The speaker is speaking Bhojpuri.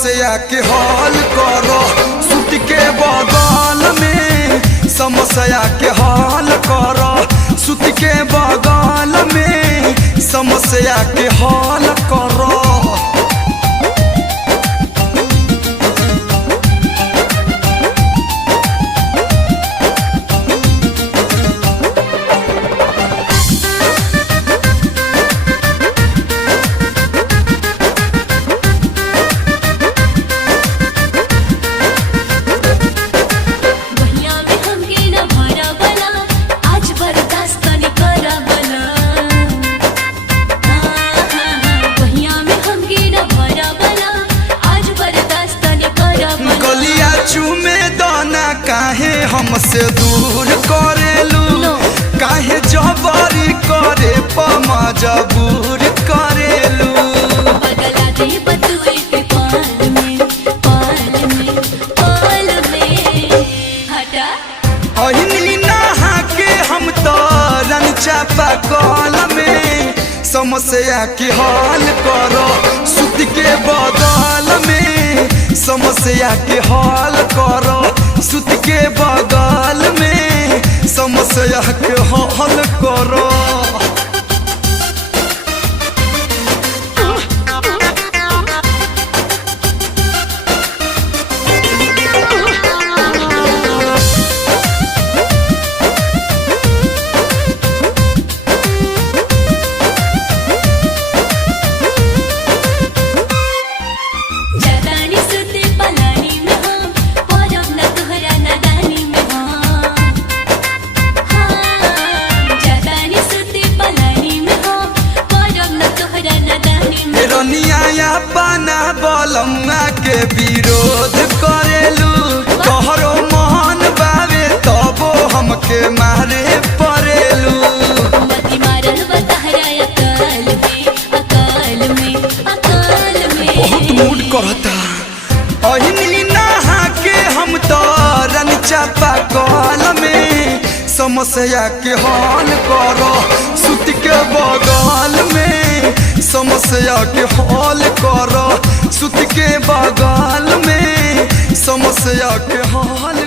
समस्या के हल करो सुत के बगल में, समस्या के हल करो सुत के बगल में, समस्या के हल करो। काहे हमसे दूर करेलू, काहे जबरी करे मजबूर करेलू। बदला दे बतुए के पाल में, पाल में, पाल में हटा। अहिनी नहा के हम तो रन चापा कल में, समस्या के हल करो सुत के बगल में, समस्या के हल करो सुत के बगल में, समस्या के हल करो। पाना बलम्मा के विरोध करेलू, तोहरो मोहन बावे तबो हमके मारे परेलू। मती मारल बतहरा अकाल में, अकाल में, अकाल में। बहुत मूड करता अहिनी नहा के हम तो रन चापा कल में, समस्या के हल करो सुत के बगल में, समस्या के हल करो सुत के बगल में, समस्या के हल